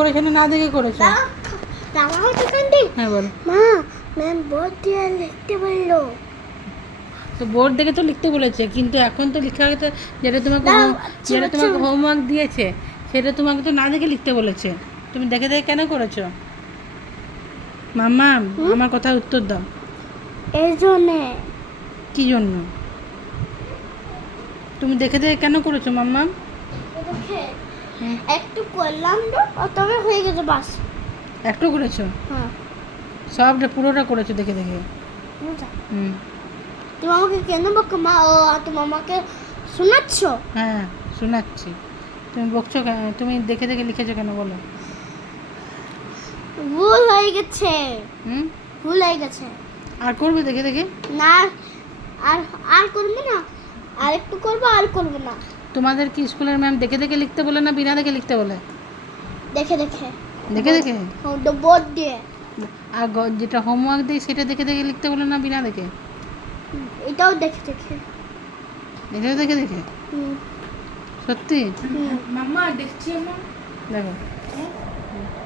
করেছো না দেখে করেছো? দাদা হয়তো কান্দি। হ্যাঁ বলো। মা ম্যাম বোর্ড দিয়ে লিখতে বললো। তো বোর্ড দেখে তো লিখতে বলেছে, কিন্তু এখন তো লেখা হয়তো যেটা তোমাকে যেটা তোমাকে হোমওয়ার্ক দিয়েছে সেটা তোমাকে তো না দেখে লিখতে বলেছে। তুমি দেখে দেখে কেন করেছো? মাম্মা আমার কথার উত্তর দাও। এই জন্যে। কী জন্য? তুমি দেখে দেখে কেন করেছো মাম্মা? দেখে একটু করলাম তো তবে হয়ে গেছে বাস। একটু করেছো? হ্যাঁ সবটা পুরোটা করেছো দেখে দেখে? হুম। তুমি আমাকে কেন বকো মা? ও তুমি আমাকে শোনাচ্ছ? হ্যাঁ শোনাচ্ছি। তুমি বকছো কেন? তুমি দেখে দেখে লিখেছো কেন বলো? ভুল হয়ে গেছে। হুম। ভুল হয়ে গেছে। আর করবে দেখে দেখে? না আর আর করবো না, আর একটু করবো আর করবো না। তোমাদের কি স্কুলের ম্যাম দেখে দেখে লিখতে বলে না বিনা দেখে লিখতে বলে? দেখে দেখে দেখে দেখে। বোর্ড দিয়ে। আর যেটা হোমওয়ার্ক দিই সেটা দেখে দেখে লিখতে বলে না বিনা দেখে? এটাও দেখে দেখে। এটাও দেখে দেখে? হুম। সত্যি? হুম। মাম্মা দেখছি আমরা। দেখো।